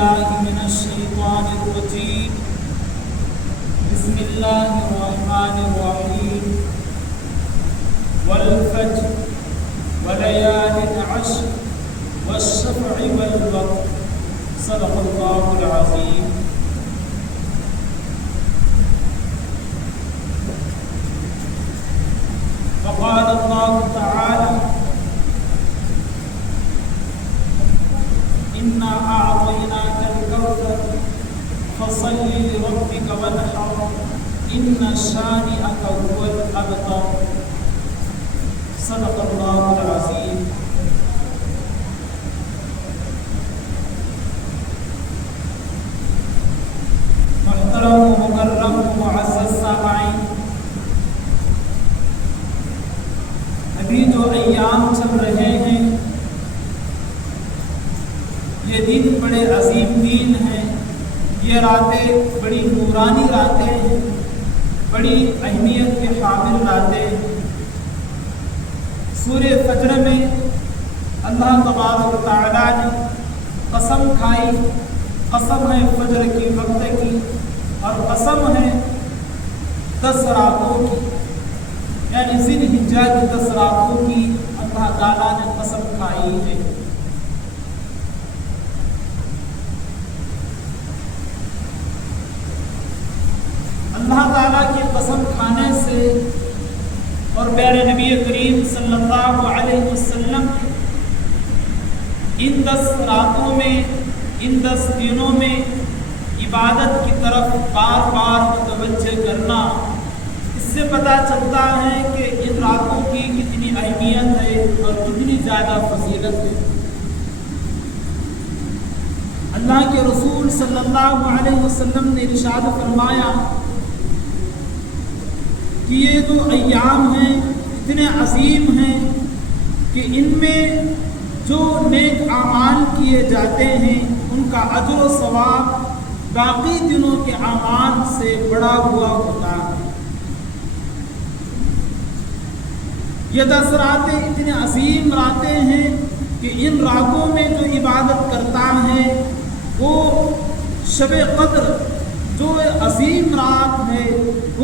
بالله من الشيطان الرجيم بسم الله الرحمن الرحيم والفجر وليال عشر والشفع والوتر صدق الله العظيم. وقال الله تعالى إنا أعطيناك الكوثر فصل لربك وانحر إن شانئك هو الأبتر صدق الله العظيم. محترم و مکرم و معزز سامعین، ابھی جو ایام چل رہے ہیں یہ دن بڑے عظیم دن ہیں، یہ راتیں بڑی نورانی راتیں ہیں، بڑی اہمیت کے حامل راتیں ہیں۔ سورہ فجر میں اللہ تبارک و تعالیٰ نے قسم کھائی، قسم ہے فجر کی وقت کی اور قسم ہے 10 راتوں کی، یعنی ذی الحجہ کی 10 راتوں کی اللہ تعالیٰ نے قسم کھائی ہے۔ اللہ تعالیٰ کی قسم کھانے سے اور پیارے نبی کریم صلی اللہ علیہ وسلم ان 10 راتوں میں، ان 10 دنوں میں عبادت کی طرف بار بار متوجہ کرنا، اس سے پتہ چلتا ہے کہ ان راتوں کی کتنی اہمیت ہے اور کتنی زیادہ فضیلت ہے۔ اللہ کے رسول صلی اللہ علیہ وسلم نے ارشاد فرمایا کہ یہ جو ایام ہیں اتنے عظیم ہیں کہ ان میں جو نیک اعمال کیے جاتے ہیں ان کا اجر و ثواب باقی دنوں کے اعمال سے بڑا ہوا ہوتا ہے۔ یہ 10 راتیں اتنے عظیم راتیں ہیں کہ ان راتوں میں جو عبادت کرتا ہے وہ شب قدر جو عظیم رات ہے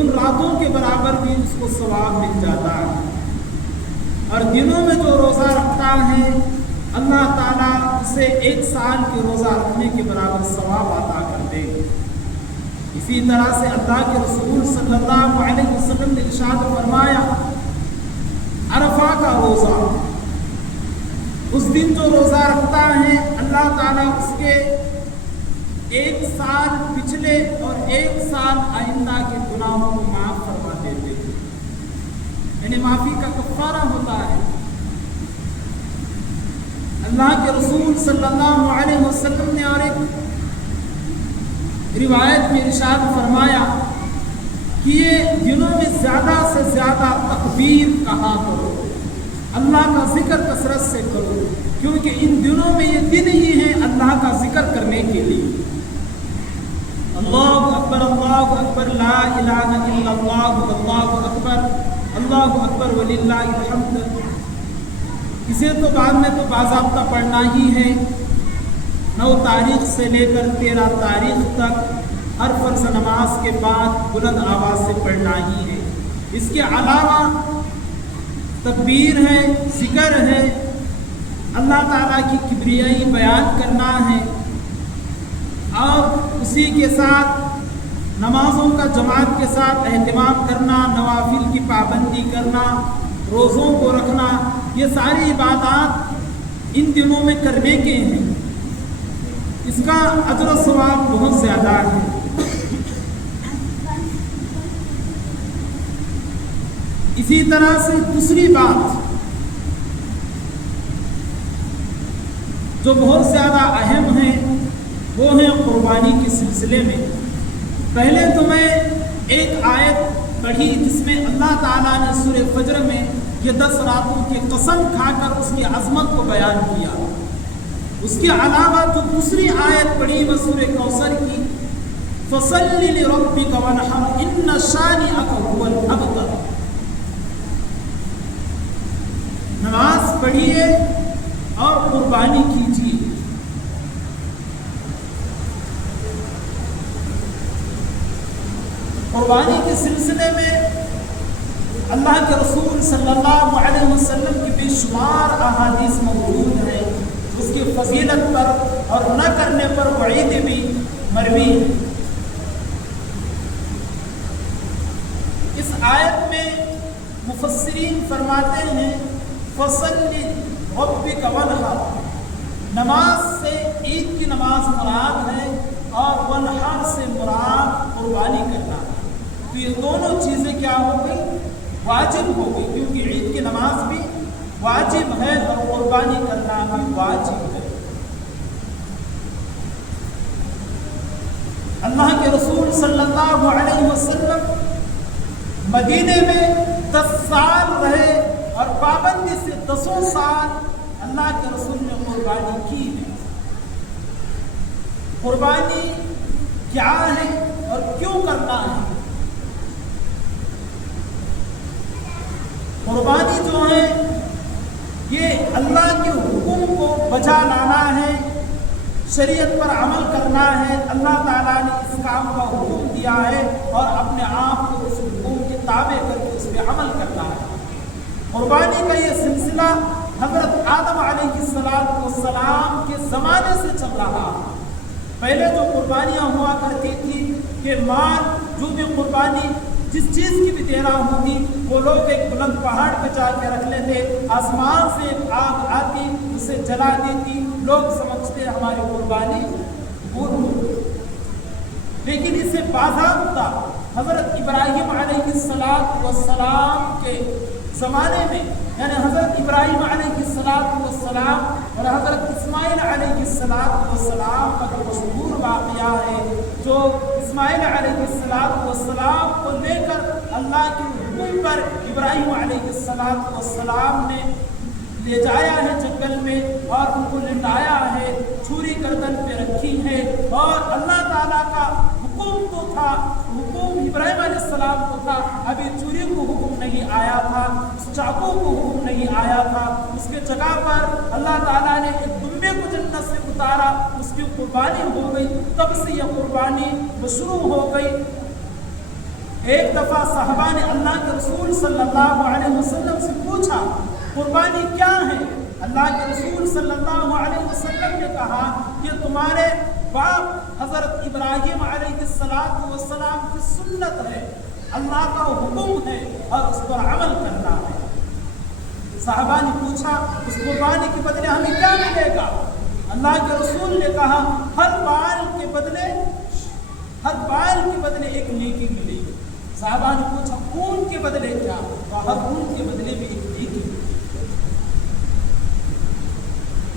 ان راتوں کے برابر بھی اس کو ثواب مل جاتا ہے، اور دنوں میں جو روزہ رکھتا ہے اللہ تعالیٰ اسے 1 سال کے روزہ رکھنے کے برابر ثواب عطا کر دے۔ اسی طرح سے اللہ کے رسول صلی اللہ علیہ وسلم نے ارشاد فرمایا عرفہ کا روزہ، اس دن جو روزہ رکھتا ہے اللہ تعالیٰ اس کے 1 سال پچھلے اور 1 سال آئندہ کے گناہوں کو معاف فرما دیتے ہیں، یعنی معافی کا کفارہ ہوتا ہے۔ اللہ کے رسول صلی اللہ علیہ وسلم نے اور ایک روایت میں ارشاد فرمایا کہ یہ دنوں میں زیادہ سے زیادہ تکبیر کہا کرو، اللہ کا ذکر کثرت سے کرو، کیونکہ ان دنوں میں یہ دن ہی ہیں اللہ کا ذکر کرنے کے لیے۔ اللہ اکبر لا الہ الا اللہ اللہ اکبر وللہ الحمد۔ اسے تو بعد میں تو باضابطہ پڑھنا ہی ہے، 9 تاریخ سے لے کر 13 تاریخ تک ہر فرض نماز کے بعد بلند آواز سے پڑھنا ہی ہے۔ اس کے علاوہ تکبیر ہے، ذکر ہے، اللہ تعالیٰ کی کبریائی بیان کرنا ہے، اور اسی کے ساتھ نمازوں کا جماعت کے ساتھ اہتمام کرنا، نوافل کی پابندی کرنا، روزوں کو رکھنا، یہ ساری عبادات ان دنوں میں کرنے کے ہیں، اس کا اجر و ثواب بہت زیادہ ہے۔ اسی طرح سے دوسری بات جو بہت زیادہ اہم ہے وہ ہے قربانی کے سلسلے میں۔ پہلے تو میں ایک آیت پڑھی جس میں اللہ تعالیٰ نے سورہ فجر میں یہ 10 راتوں کی قسم کھا کر اس کی عظمت کو بیان کیا۔ اس کے علاوہ جو دوسری آیت پڑھی وہ سورہ کوثر کی فصل لربک وانحر ان شانئک هو الابتر، نماز پڑھیے اور قربانی کیجیے۔ قربانی کے سلسلے میں اللہ کے رسول صلی اللہ علیہ وسلم کی بے شمار احادیث موجود ہیں، اس کی فضیلت پر اور نہ کرنے پر وعید بھی مروی ہے۔ اس آیت میں مفسرین فرماتے ہیں فَصَلِّ رَبِّكَ وَانْحَرْ، نماز سے عید کی نماز مراد ہے اور وانحر سے مراد قربانی کرنا ہے۔ تو یہ دونوں چیزیں کیا ہو گئی؟ واجب ہو گئی، کیونکہ عید کی نماز بھی واجب ہے اور قربانی کرنا بھی واجب ہے۔ اللہ کے رسول صلی اللہ علیہ وسلم مدینے میں 10 سال رہے اور پابندی سے 10 سال اللہ کے رسول نے قربانی کی ہے۔ قربانی کیا ہے اور کیوں کرنا ہے؟ قربانی جو ہے یہ اللہ کے حکم کو بجا لانا ہے، شریعت پر عمل کرنا ہے۔ اللہ تعالیٰ نے اس کام کا حکم دیا ہے اور اپنے آپ کو اس حکم کے تابع کر کے اس پہ عمل کرنا ہے۔ قربانی کا یہ سلسلہ حضرت آدم علیہ السلام کے زمانے سے چل رہا ہے۔ پہلے جو قربانیاں ہوا کرتی تھی کہ مال جو بھی قربانی جس چیز کی بھی دینا ہوتی وہ لوگ ایک بلند پہاڑ پہ جا کے رکھ لیتے، آسمان سے ایک آگ آتی اسے جلا دیتی، لوگ سمجھتے ہماری قربانی پور ہو گئی۔ لیکن اسے باضابطہ حضرت ابراہیم علیہ السلام کے زمانے میں، یعنی حضرت ابراہیم علیہ السلام اور حضرت اسماعیل علیہ السلام کا جو مشہور واقعہ ہے، جو اسماعیل علیہ السلام کو لے کر اللہ کے حکم پر ابراہیم علیہ السلام نے لے جایا ہے جنگل میں اور ان کو لٹایا ہے، چھری گردن پہ رکھی ہے، اور اللہ تعالیٰ کا حکم تو تھا، حکم ابراہیم علیہ السلام کو تھا، ابھی چھری کو حکم نہیں آیا تھا، چاقو کو حکم نہیں آیا تھا، اس کے جگہ پر اللہ تعالیٰ نے ایک دمبے کو جنت سے اتارا، اس کی قربانی ہو گئی۔ تب سے یہ قربانی مشروع ہو گئی۔ ایک دفعہ صحابہ نے اللہ کے رسول صلی اللہ علیہ وسلم سے پوچھا قربانی کیا ہے؟ اللہ کے رسول صلی اللہ علیہ وسلم نے کہا کہ تمہارے باپ حضرت ابراہیم علیہ السلام کی سنت ہے، اللہ کا حکم ہے اور اس پر عمل کرنا ہے۔ صحابہ نے پوچھا اس قربانی کے بدلے ہمیں کیا ملے گا؟ اللہ کے رسول نے کہا ہر بال کے بدلے ایک نیکی ملے گی۔ صحابہ نے پوچھا خون کے بدلے کیا؟ ہر خون کے بدلے بھی ایک نیکی۔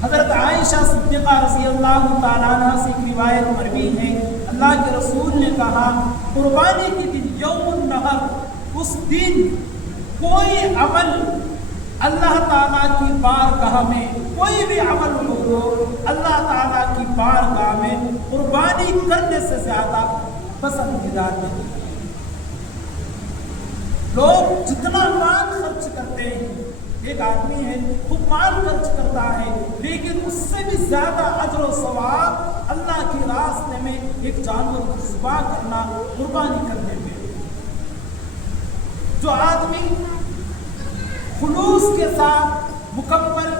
حضرت عائشہ صدیقہ رضی اللہ تعالیٰ عنہ سے ایک روایت مروی ہے، اللہ کے رسول نے کہا قربانی کے دن یوم النحر، اس دن کوئی عمل اللہ تعالیٰ کی بارگاہ میں، کوئی بھی عمل ہو اللہ تعالیٰ کی بارگاہ میں قربانی کرنے سے زیادہ پسندیدہ نہیں۔ لوگ جتنا مال خرچ کرتے ہیں، ایک آدمی ہے خوب مال خرچ کرتا ہے، لیکن اس سے بھی زیادہ اجر و ثواب اللہ کے راستے میں ایک جانور کو ذبح کرنا، قربانی کرنے میں۔ جو آدمی خلوص کے ساتھ مکمل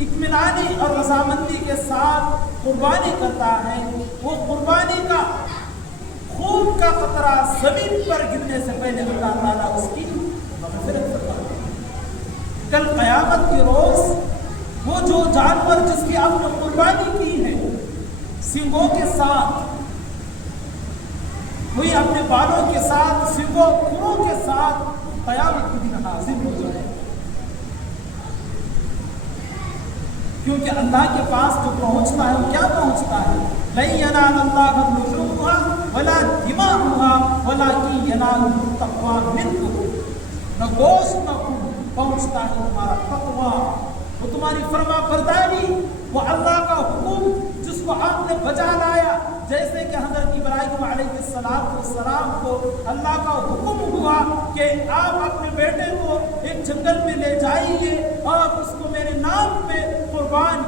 اطمینانی اور رضامندی کے ساتھ قربانی کرتا ہے، وہ قربانی کا خون کا قطرہ زمین پر گرنے سے پہلے اللہ تعالیٰ اس کی مغفرت کرتا ہے۔ کل قیامت کے روز وہ جو جانور جس کی آپ نے قربانی کی ہے سنگوں کے ساتھ، وہی اپنے بالوں کے ساتھ، سنگوں کھروں کے ساتھ قیامت کے دن حاضر ہو جائے، کیونکہ اللہ کے پاس جو پہنچتا ہے وہ کیا پہنچتا ہے؟ لَن يَنَالَ اللَّهَ لُحُومُهَا وَلَا دِمَاؤُهَا وَلَٰكِن يَنَالُهُ التَّقْوَىٰ مِنكُمْ، نہ گوشت نہ خون پہنچتا ہے تمہارا تقویٰ، وہ تمہاری فرما برداری، وہ اللہ کا حکم جس کو آپ نے بجا لایا۔ جیسے کہ حضرت ابراہیم علیہ السلام کو اللہ کا حکم ہوا کہ آپ اپنے بیٹے کو ایک جنگل میں لے جائیے اور اس کو میرے نام پہ قربان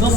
10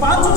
5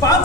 5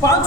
5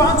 5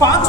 5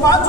5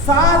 7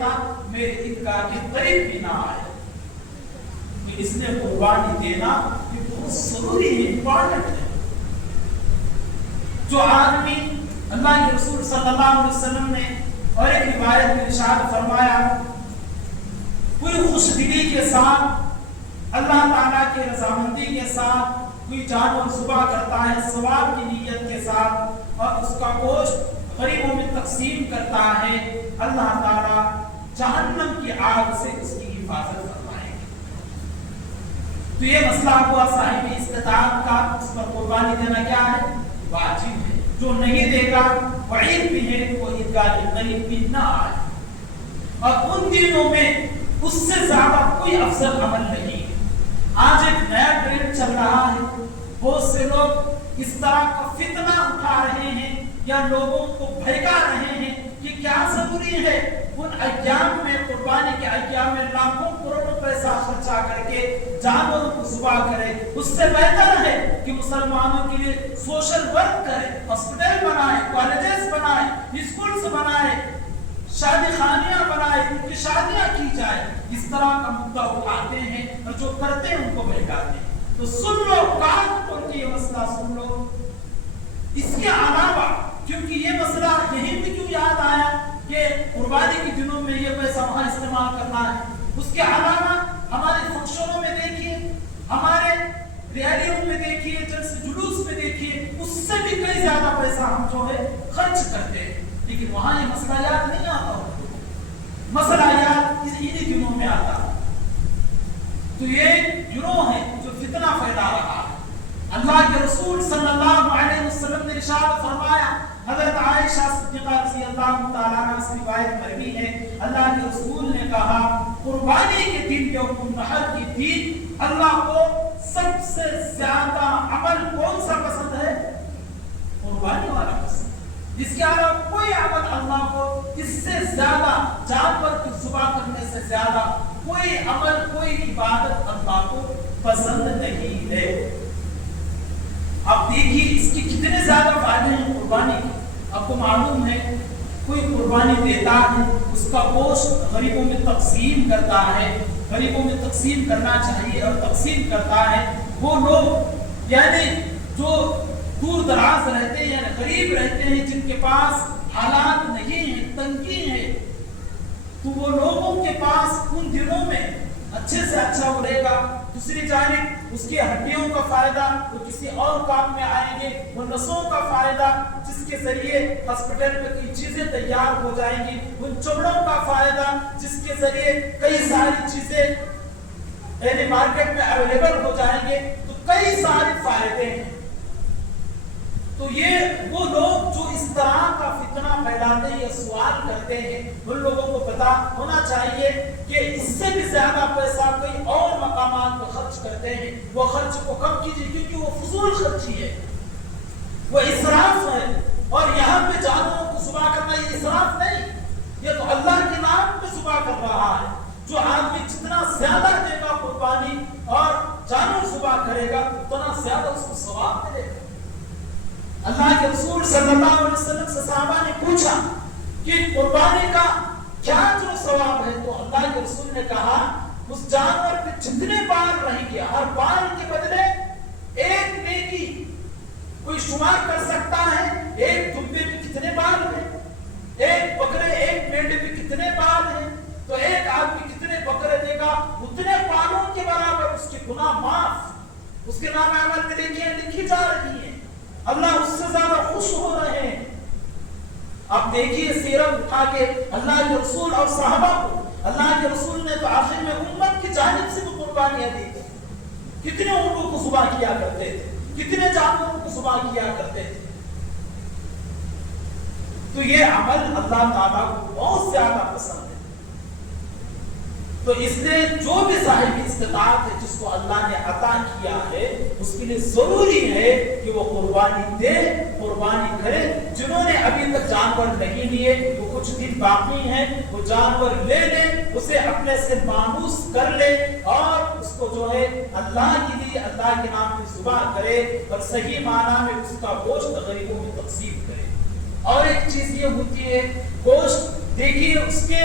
دیتا میرے عیدگاہ کے قریب بھی نہ آئے. اس نے قربانی دینا یہ بہت ضروری ہے, امپورٹنٹ ہے. جو آدمی اللہ کے رسول صلی اللہ علیہ وسلم نے اور ایک روایت میں ارشاد فرمایا کوئی خوش دلی کے ساتھ اللہ تعالیٰ کی رضامندی کے ساتھ کوئی جانور ذبح کرتا ہے ثواب کی نیت کے ساتھ اور اس کا گوشت غریبوں میں تقسیم کرتا ہے, اللہ تعالیٰ جہنم کی آگ سے اس کی حفاظت فرمائے گا. تو یہ مسئلہ ہوا صاحب استطاعت کا, اس پر قربانی دینا کیا ہے؟ واجب ہے. جو نہیں دے گا وعید بھی ہے وہ عیدگاہ کے قریب بھی نہ آئے. اور ان دنوں میں اس سے زیادہ کوئی افضل عمل نہیں. آج ایک نیا ٹرینڈ چل رہا ہے, بہت سے لوگ اس طرح کا فتنہ اٹھا رہے ہیں یا لوگوں کو بھڑکا رہے ہیں کہ کیا ضروری ہے ان ایام میں, قربانی کے ایام میں لاکھوں کروڑوں پیسہ خرچہ کر کے جانوروں کو ذبح کرے. اس سے بہتر ہے کہ مسلمانوں کے لیے سوشل ورک کرے, ہاسپٹل بنائے, کالجز بنائے, اسکولز بنائے, شادی خانیاں بنائے, ان کی شادیاں کی جائے. اس طرح کا مدعا اٹھاتے ہیں اور جو کرتے ہیں ان کو بہکاتے ہیں. تو سن لو, کان کھول کے یہ مسئلہ سن لو. اس کے علاوہ کیونکہ یہ مسئلہ یہیں بھی کیوں یاد آیا کہ قربانی کے دنوں میں یہ پیسہ وہاں استعمال کرنا ہے, اس کے علاوہ ہمارے فنکشنوں میں دیکھیے, ہمارے ریالیوں میں دیکھیے, جلسے جلوس میں دیکھیے, اس سے بھی کئی زیادہ پیسہ ہم جو ہے خرچ کرتے ہیں. لیکن وہاں یہ مسئلہ یاد نہیں آتا, مسئلہ یاد انہی دنوں میں آتا. تو یہ گروہ ہے جو فتنہ پھیلا رہا ہے. اللہ کے رسول صلی اللہ علیہ وسلم نے ارشاد فرمایا, حضرت عائشہ صدیقہ رضی اللہ تعالیٰ عنہا سے روایت مروی ہے, اللہ کے رسول نے کہا قربانی کے دن یوم النحر کے دن اللہ کو سب سے زیادہ عمل کون سا پسند ہے؟ قربانی والا پسند. اس کے علاوہ کوئی عمل اللہ کو اس سے زیادہ, جانور کو ذبح کرنے سے زیادہ کوئی عمل, کوئی عبادت اللہ کو پسند نہیں ہے. آپ دیکھیے اس کے کتنے زیادہ فائدے ہیں قربانی کے. آپ کو معلوم ہے کوئی قربانی دیتا ہے, اس کا گوشت غریبوں میں تقسیم کرتا ہے, غریبوں میں تقسیم کرنا چاہیے اور تقسیم کرتا ہے. وہ لوگ یعنی جو دور دراز رہتے ہیں, غریب رہتے ہیں, جن کے پاس حالات نہیں ہیں, تنگی ہے, تو وہ لوگوں کے پاس ان دنوں میں اچھے سے اچھا وہ رہے گا. دوسری جانب اس کی ہڈیوں کا فائدہ, وہ کسی اور کام میں آئیں گے. وہ نسوں کا فائدہ جس کے ذریعے ہاسپٹل میں کئی چیزیں تیار ہو جائیں گی. ان چمڑوں کا فائدہ جس کے ذریعے کئی ساری چیزیں یعنی مارکیٹ میں اویلیبل ہو جائیں گے. تو کئی سارے فائدے ہیں. تو یہ وہ لوگ جو اس طرح کا فتنہ پھیلاتے ہیں یا سوال کرتے ہیں, ان لوگوں کو پتا ہونا چاہیے کہ اس سے بھی زیادہ پیسہ کوئی اور مقامات پر خرچ کرتے ہیں. وہ خرچ کو کم کیجیے کیونکہ وہ فضول خرچی ہے, وہ اسراف ہے. اور یہاں پہ جانوروں کو ذبح کرنا یہ اسراف نہیں, یہ تو اللہ کے نام پہ ذبح کر رہا ہے. جو آدمی جتنا زیادہ دے گا قربانی اور جانور ذبح کرے گا اتنا زیادہ اس کو ثواب ملے گا. اللہ کے رسول صلی اللہ علیہ وسلم سے صحابہ نے پوچھا کہ قربانی کا کیا جو ثواب ہے, تو اللہ کے رسول نے کہا اس جانور پہ جتنے بال رہیں گے ہر بال کے بدلے ایک نیکی. کوئی شمار کر سکتا ہے ایک دمبے میں کتنے بال ہیں, ایک بکرے ایک مینڈے میں کتنے بال ہیں, تو ایک آدمی کتنے بکرے دے گا اتنے بالوں کے برابر اس کے گناہ معاف, اس کے نام عمل میں لکھی جا رہی ہیں. اللہ اس سے زیادہ خوش ہو رہے ہیں. آپ دیکھیے سیرت اٹھا کے اللہ کے رسول اور صحابہ کو, اللہ کے رسول نے تو آخر میں امت کی جانب سے بھی قربانیاں دی تھی. کتنے اونٹوں کو ذبح کیا کرتے تھے, کتنے جانوروں کو ذبح کیا کرتے تھے. تو یہ عمل اللہ تعالیٰ کو بہت زیادہ پسند ہے. تو اس لیے جو بھی صاحب استطاعت ہے جس کو اللہ نے عطا کیا ہے اس کے لیے ضروری ہے کہ وہ قربانی دے, قربانی کرے. جنہوں نے ابھی تک جانور نہیں لیے وہ کچھ دن باقی ہیں, وہ جانور لے لے, اسے اپنے سے مانوس کر لے اور اس کو جو ہے اللہ کے لیے اللہ کے نام پہ ذبح کرے اور صحیح معنی میں اس کا گوشت غریبوں میں تقسیم کرے. اور ایک چیز یہ ہوتی ہے گوشت دیکھیے اس کے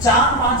4-5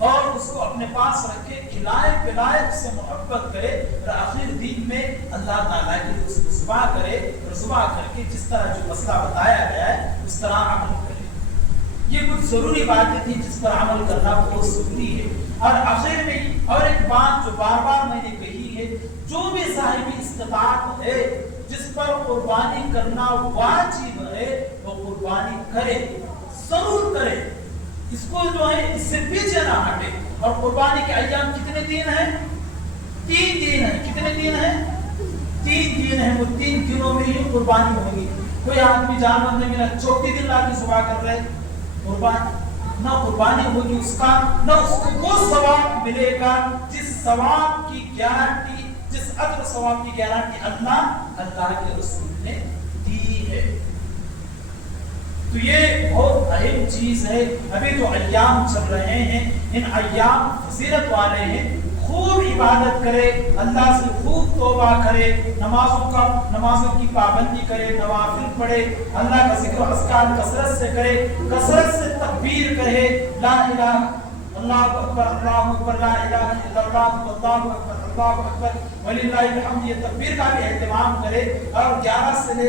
اور اس کو اپنے پاس رکھے، کھلائے پلائے، اس سے محبت کرے، اور آخر دن میں اللہ تعالیٰ کی اس کو رسوا کرے، رسوا کر کے جس طرح جو مسئلہ بتایا گیا ہے اس طرح عمل کرے۔ یہ کچھ ضروری باتیں تھیں جس پر عمل کرنا بہت ضروری ہے۔ اور آخر میں اور ایک بات جو بار بار میں نے کہی ہے، جو بھی صاحب استطاعت ہے جس پر قربانی کرنا واجب ہے وہ قربانی کرے، ضرور کرے، اس کو جو ہے اس سے پیچھے نہ ہٹے۔ اور قربانی کے ایام کتنے دن ہیں؟ 3 دن ہیں۔ کتنے دن ہیں؟ 3 دن ہیں۔ وہ 3 دنوں میں ہی قربانی ہوگی۔ کوئی آدمی جانور نہیں ملا، 34 دن لا کے ذبح کر رہے، قربانی نہ قربانی ہوگی اس کا، نہ اس کو وہ ثواب ملے گا جس ثواب کی گارنٹی، جس اجر ثواب کی گارنٹی اللہ کے رسول نے دی ہے۔ تو یہ بہت اہم چیز ہے۔ ابھی جو ایام چل رہے ہیں ان ایام فضیلت والے ہیں، خوب عبادت کرے، اللہ سے خوب توبہ کرے، نمازوں کی پابندی کرے، نوافل پڑھے، اللہ کا ذکر و اذکار کثرت سے کرے، کثرت سے تکبیر کہے، لا الہ اللہ اکبر اللہ اکبر لا الہ الا اللہ واللہ اکبر اللہ اکبر وللہ الحمد، یہ تکبیر کا بھی اہتمام کرے۔ اور 9 سے لے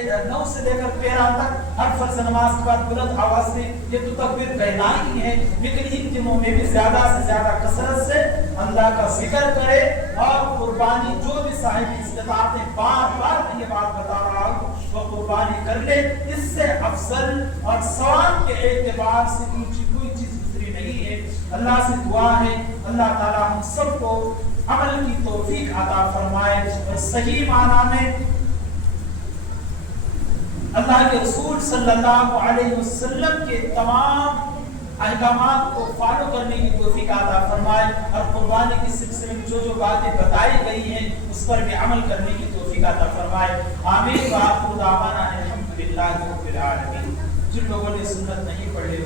کر 13 تک ہر فرض نماز کے بعد بلند آواز سے یہ تو تکبیر کہنا ہی ہے، لیکن ان دنوں میں بھی زیادہ سے زیادہ کثرت سے اللہ کا ذکر کرے۔ اور قربانی جو بھی صاحب استطاعت ہے، بار بار میں یہ بات بتا رہا ہوں، وہ قربانی کر لے۔ اس سے افضل اور ثواب کے اعتبار سے کوئی چیز گزری نہیں ہے۔ اللہ سے دعا ہے اللہ تعالیٰ ہم سب کو عمل کی توفیق عطا فرمائے، اور صحیح معنی میں اللہ کے رسول صلی اللہ علیہ وسلم کے تمام احکامات کو فالو کرنے کی توفیق عطا فرمائے، اور قربانی کے سلسلے میں جو باتیں بتائی گئی ہیں اس پر بھی عمل کرنے کی توفیق عطا فرمائے۔ آمین۔ وآخر دعوانا الحمدللہ رب العالمین۔ جن لوگوں نے سنت نہیں پڑھی